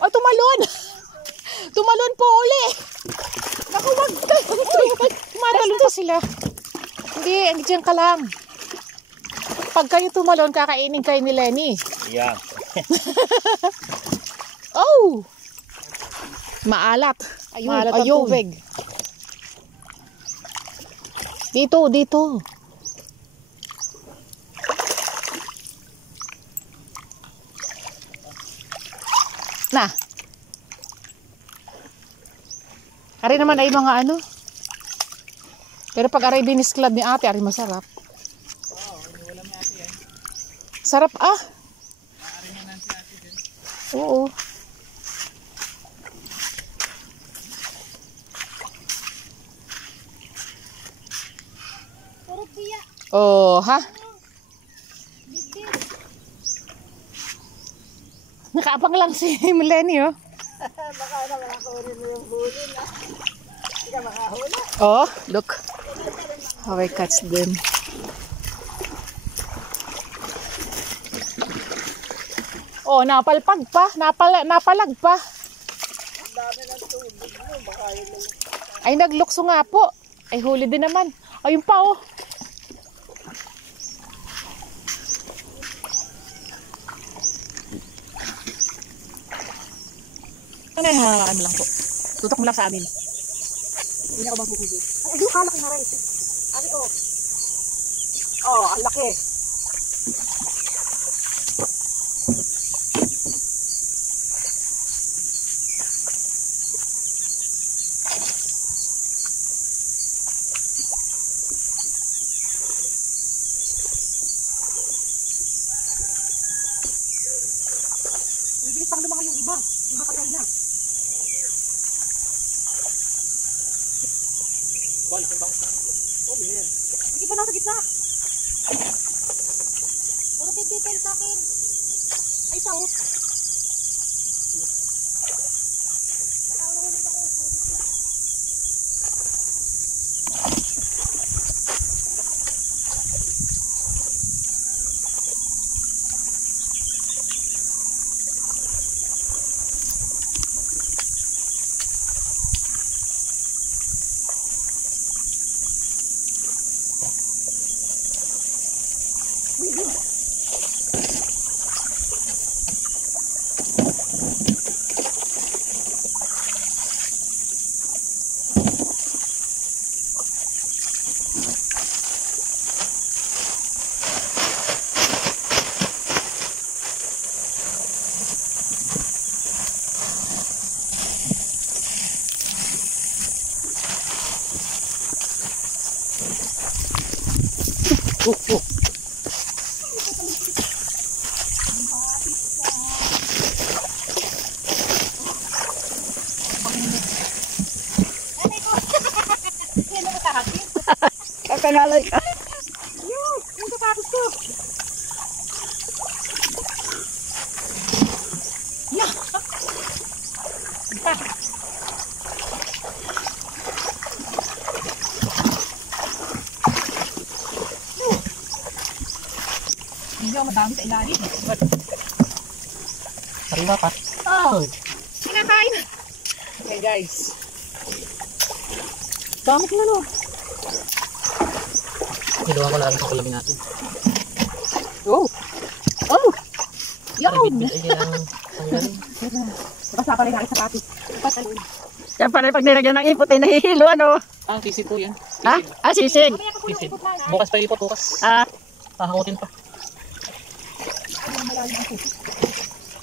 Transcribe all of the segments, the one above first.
Oh, tumalon. Tumalon po uli. Naku, wag kayo. Tumatalon pa sila. Hindi, dyan ka lang. Pag kayo tumalon, kakainin kayo ni Lenny. Yeah. Oh! Maalat. Ayun, maalat ang tubig. Dito, dito. Na. Ari naman ay mga ano. Pero pag aray binisklad ni ate, ari masarap. Sarap ah. Oo. Oh, ha? Nakaapang lang si Lenny, oh. Baka naman ako rin yung huli na. Hindi ka makahula. Oh, look. How I catch them. Oh, napalpag pa. Napalag pa. Ang dami ng tubig mo. Baka yun lang. Ay, naglukso nga po. Ay, huli din naman. Ayun pa, oh. Ano lang po. Tutok mo lang sa amin. Hindi ako magpupubi. Ay, yung kalaki na rin. Ano to? Oh, ang laki. Bibilis pang lumaki yung iba. Iba patay na. Oh, man. Hindi pa nasa gitna. Puro titil sa akin. Ay, sao. Oh. Kakanalay ka. Yung sapatos ko. Yeah. Hindi ako madami sa ilalim. Sariwa pa. Oh. Kinakain. Okay guys. Dami ko na no. Hiluan ko lang itong kulamin natin. Oh. Oh. Yun. Basta pa rin ang sapatos. Patalon. Yan pa rin pag nilagyan ng ipot ay nahihilo ano. Ah, sisig po yan. Ha? Ah, sisig. Sisig. Bukas pa ipot, bukas. Ah, Pahakutin pa.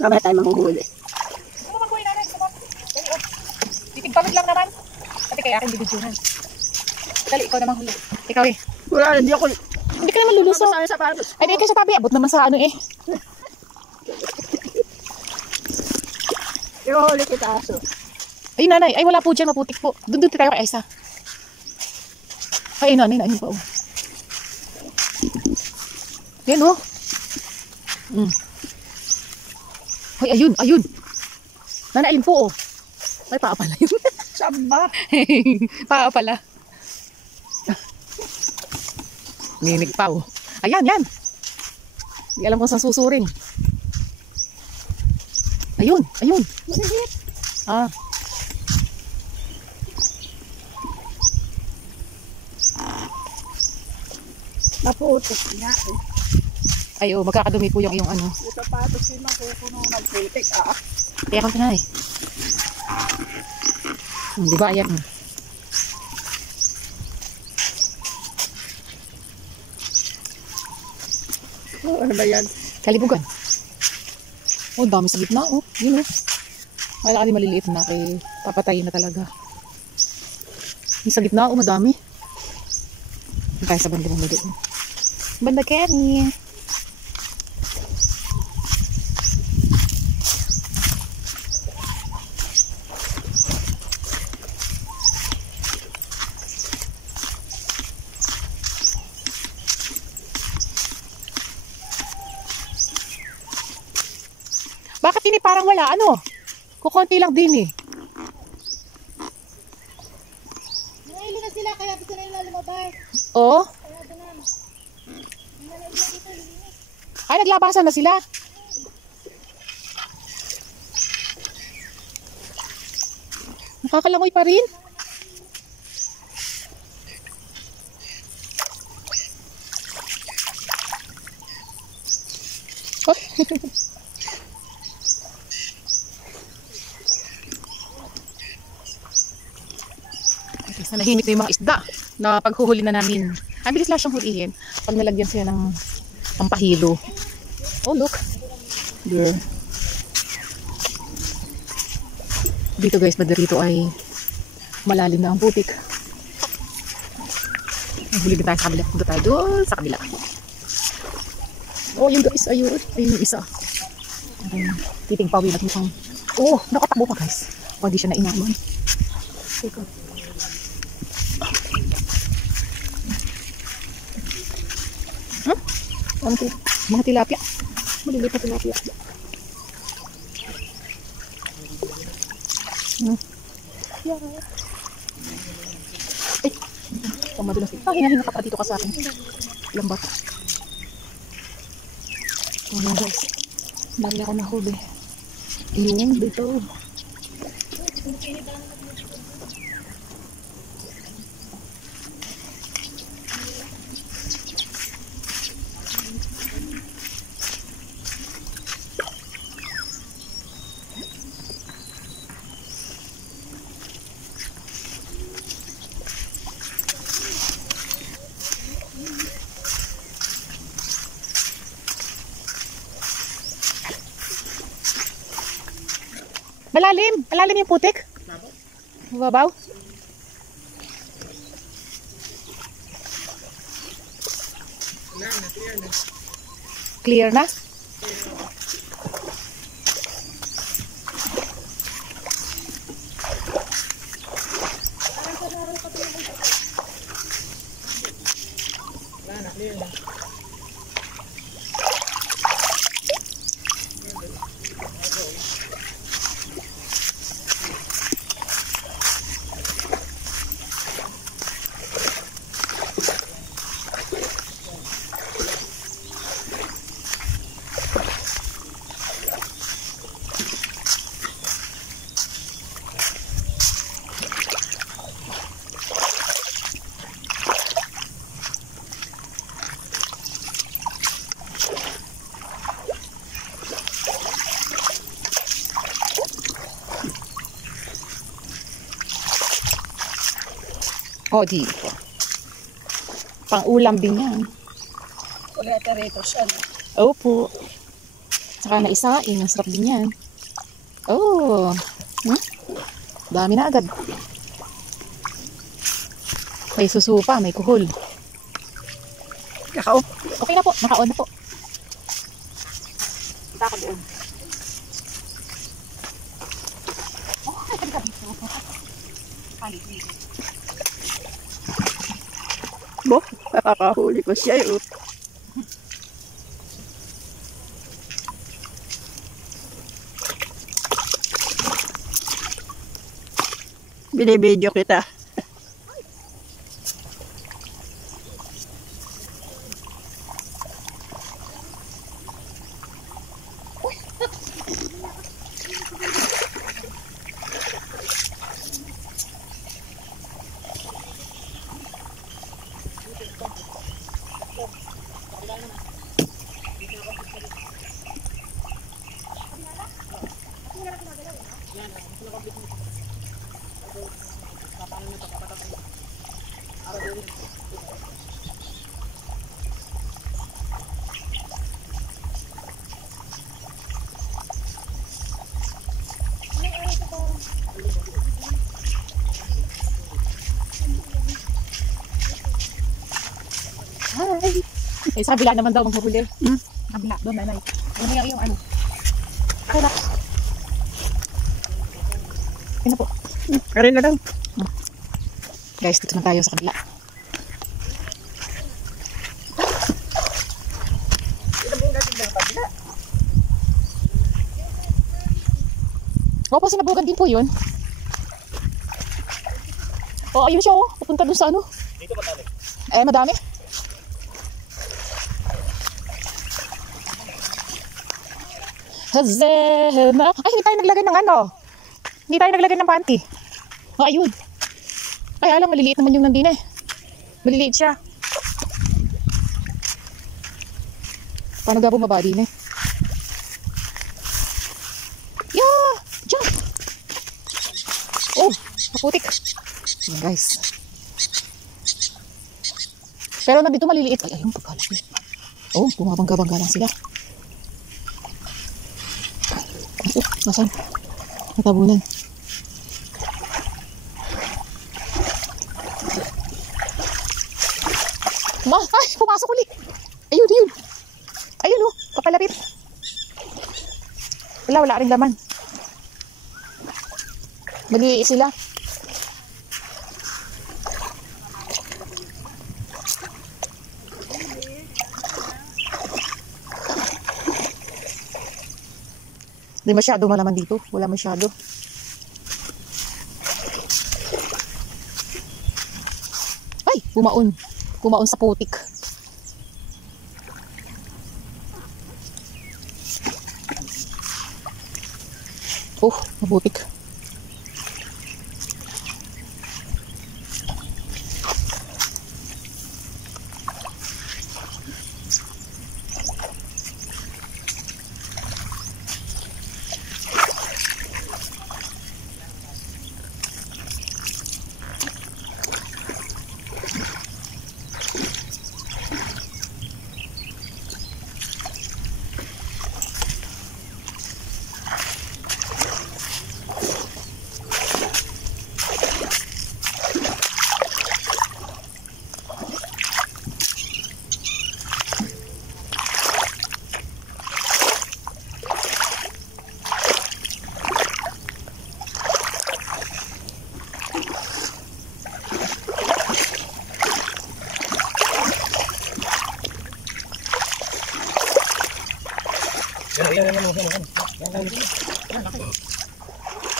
mamaya tayo manghuhuli. Ano ba kuhin natin? Titigpamit lang naman. Pati kaya akin bibidyohan. Dali, ikaw naman huli. Ikaw eh. Wala, hindi ako. Hindi ka naman luluso. Sa sapatos. Ay, di ka sa tabi. Abot naman sa ano eh. Ihuhuli kita aso. Ay, nanay. Ay, wala po dyan. Maputik po. Doon tayo kay Aisa. Ay, nanay. Ayun pa oh. Yan oh. Ay, ayun. Nanay, ayun po oh. Ay, paa pala yun. Saba. Paa pala. Ninig pa oh. Ayan, yan. Hindi alam kung saan susurin. Ayun, ayun. Maliit. Ah, Naputok nga eh. ay oh, magkakadumi po yung iyong ano. Yung sapatos yung napupuno ng putik ah. Kaya ka na eh. Di ba? Ayan. Oh, ano ba yan? Kalibugan. Oh, dami sa gitna. Oh, yun oh. Wala ka di maliliit na kay papatayin na talaga. Yung sa gitna, oh, madami. Yung tayo sa banda mong doon. Banda Kenny. Bakit ini parang wala? Ano? Kukunti lang din eh. Nahili na sila kaya gusto na nila lumabas. Oh? Kaya ito na. Ay, naglabasan na sila. Nakakalangoy pa rin. Oh. Okay, nahimik na yung mga isda na paghuhuli na namin. Ang bilis lang siyang hulihin pag nalagyan sila ng pampahilo. Oh, look. There. Dito guys, banda rito ay malalim na ang putik. Huli din tayo sa kabila. Punta tayo doon sa kabila. Oh, yun guys. Ayun. Ayun yung isa. Titing pawi na mukhang. Oh, nakatakbo pa guys. Pag di siya nainaman. Teka. Huh? Mga tilapia. Maliliit na tilapia. Ay, madulas. Hinahin ka pa dito ka sa akin. Lambat. Ano guys, dami ako nahuli. Yung dito. Malalim. Malalim yung putik. Mababaw. Clear na? O, dito. Pang-ulam din yan. Kuleta rito siya. Opo. Saka naisain. Ang sarap din yan. Oh. Dami na agad. May susupa. May kuhol. Kakao. Okay na po. Nakaon na po. Punta ako doon. Bo, nakakahuli ko siya yun. Binibidyo kita. Hi! Eh, sa kabila naman daw maghuli. Kabila, doon nanay. Ano yung ano? Okay na. Okay na po. Karin na lang. Guys, dito na tayo sa kabila. Opo, sinabugan din po yun. Oh, ayun siya oh. Pupunta dun sa ano. Dito ba tayo? Eh, madami. Hazema. Ay, hindi tayo naglagay ng ano. Hindi tayo naglagay ng panty. Oh, ayun. Ay, alam, maliliit naman yung nandina eh. Maliliit siya. Paano ga bumaba din eh? Yeah! Jump! Oh, maputik. Ayan, guys. Pero nandito maliliit. Ay, ayun, pagkalaki. Oh, bumabangga-bangga lang sila. Oh, nasan? Natabunan. Ay, pumasok ulit. Ayun, ayun. Ayun oh, papalapit. Wala rin laman. Maliit sila. Hindi masyado malaman dito. Wala masyado. Ay, bumaon. Bumaon sa putik. Oh, mabutik.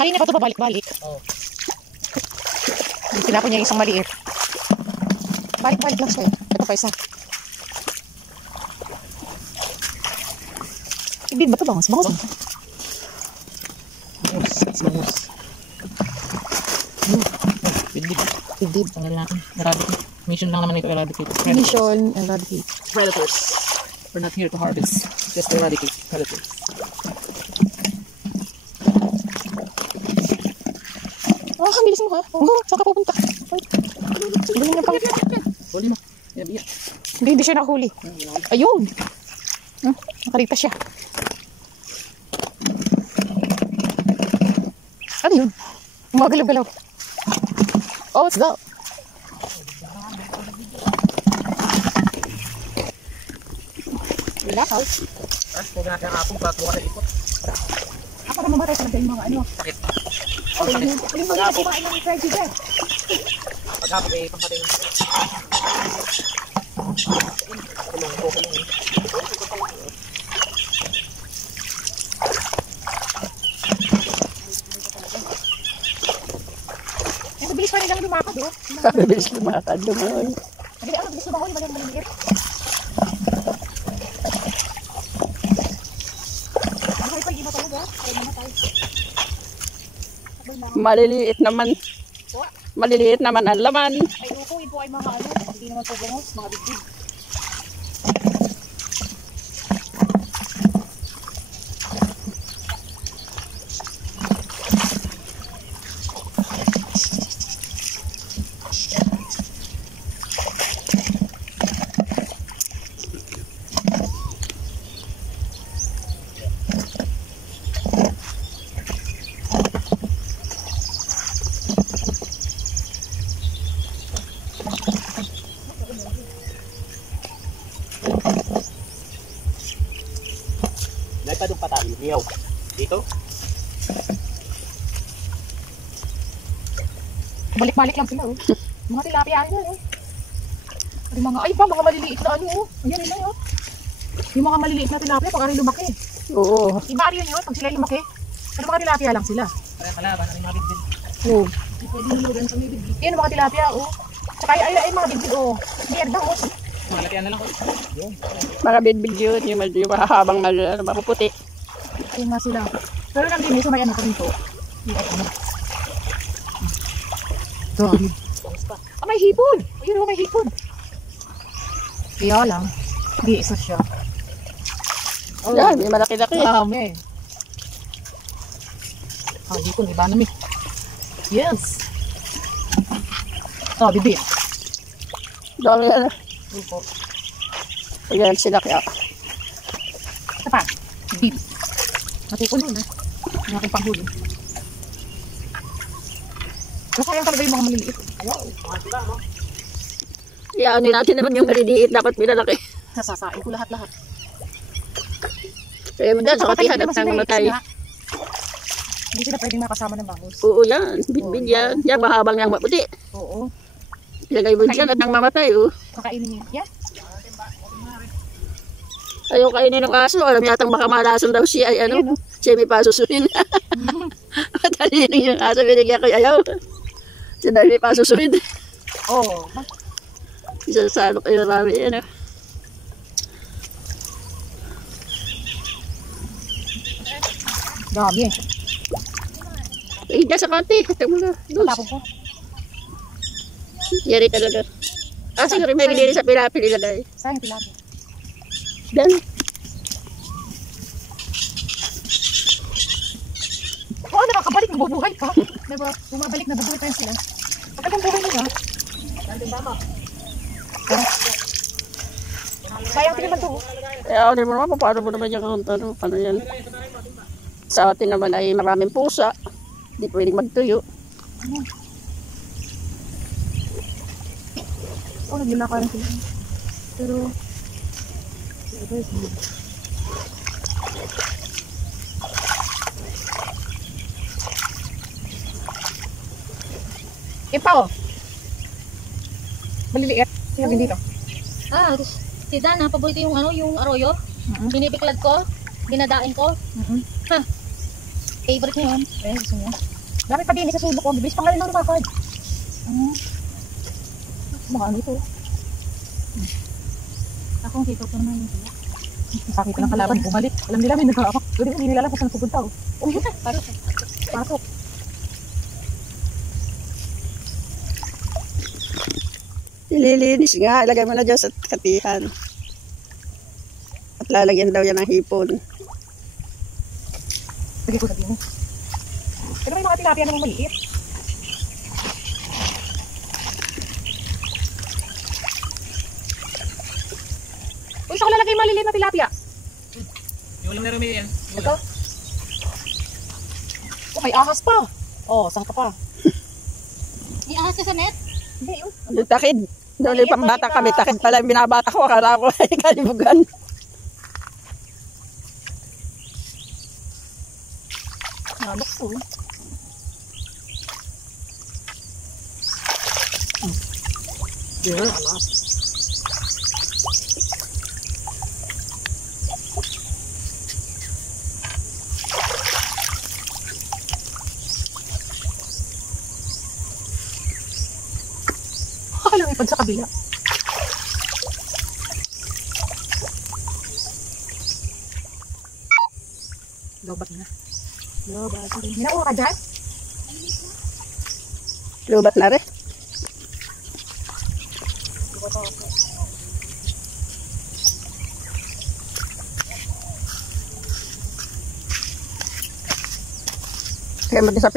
Kanina pa ito babalik-balik. Oo. Tinapon niya yung isang maliit. Balik-balik lang siya eh. Ito pa isa. Hindi ba ito bangos? Bangos mo. It's bangus. Bidib. Bidib. Tanggalin natin. Eradicate. Mission lang naman ito, eradicate. Mission and eradicate. Predators. We're not here to harvest. Just to eradicate predators. Ah, ang bilis mo ha. Saan ka pupunta? Galing ng pangit. Huli mo. Yabiya. Hindi siya nakahuli. Ayun. Nakarita siya. Ano yun? Gumagalaw-galaw. Oh, let's go. Relax. Huwag natin ang apong patuwa na ikot. Ako na mamatay sa yung mga ano. Sakit. Aling mo na kumain ng fried chicken. Pag-apong eh, pampatay ng Mabilis pa nilang lumakad oh. Mabilis lumakad naman. Mabilis lumakad, maliit. Ay, pa, hindi na talaga. Ay, namatay. Maliliit naman. Maliliit naman ang laman. Ay, upo, yun po ay mga ano. Hindi naman po bangos, mga bigbig. Balik-balik lang sila, oh. Mga tilapia, ano yan, oh. Ay, ay pa, mga maliliit na ano, oh. Ayan, yun, oh. Yung mga maliliit na tilapia, pag lumaki. Oo. Iba rin yun, pag sila lumaki. Pero mga tilapia lang sila. Kaya pala, ba namin mga big big. Oo. Pwede nilugan sa may bibig. Yan, mga tilapia, oh. Tsaka ay mga bibig, oh. Mierda, oh. Mga lakihan na lang. Yun. Mga bidbid yun, yung mahahabang mapuputi. Ayun nga sila. Pero nandun eh, so may ano pa dito. Ito. Ah, may hipon. Ayun, oh, may hipon. Kaya lang, hindi isa siya. Oh. Yan, may malaki-laki. Dami. Ah, hipon, iba namin. Yes. Oh, bibi. Dami yan. Opo. Ayan sila kaya. Ito pa. Bibi. Matikon yun, ha? Ang aking panghuli. Masayang talaga yung mga maliliit. Wow. Yan, natin naman yung maliliit. Dapat pinalaki. Nasasain ko lahat-lahat. Kaya mo dyan, sa katihan at nang mamatay. Hindi sila pwedeng makasama ng bangus. Oo, yan. Bidbid yan. Yan, mahabang yang maputi. Oo. Ilagay mo dyan at nang mamatay, oh. Kakainin niya. Yan. Ayaw kainin ng aso. Alam yatang baka malason daw siya. Ay, ano? Ayan, oh. Siya may pasusuin. Matalinin yung aso. Binigyan ko ayaw. Siya na may pasusuin. Oo. Isa sa ano kayo marami. Ano? Dami eh. Eh, dyan sa kati. Hatag mo na. Matapon ko. Yari talaga. Ah, siguro may binili sa pilapil ilagay. Sayang tilapia. Dan. Oo, nakakabalik. Mabubuhay pa. Diba? Bumabalik na bubuhay pa yan sila. Pagkat ang buhay nila. Sayang din naman to. Kaya ano mo naman, paano mo naman yung ano yan. Sa atin naman ay maraming pusa. Hindi pwedeng magtuyo. Oo, naglilakaran sila. Pero, ipa oh. Maliliit. Tingnan dito. Ah, si Dana, paborito yung ano, yung arroyo. Binibiklad ko, dinadain ko. Ha. Favorite niya yun. Ayan, gusto niya. Dami pa din sa sulok ko. Bibilis pa nga rin ang lumakad. Mga ano ito. Akong kita ko naman yung pala. Sakit ng kalaban. Bumalik. Alam nila may nagkakapak. Pwede hindi nila alam kung saan pupunta. Oh. Pasok. Ililinis nga. Ilagay mo na dyan sa katihan. At lalagyan daw yan ng hipon. Sige ko sabihin mo. Pero may mga tilapia namang maliit. Uy, saan ko lalagay yung maliliit na tilapia? Yung ulam na rumi yan. Ito? Oh, may ahas pa. Oh, saan ka pa? Iahas ka sa net? Hindi, yun. Yung takid. Doon yung pambata kami. Takid pala yung binabata ko. Akala ko ay kalibugan. Nalok po. Yan, alas. Lumipad sa kabila. Lobat na. Lobat. Minawa ka dyan? Lubat na rin. Kaya mo din sa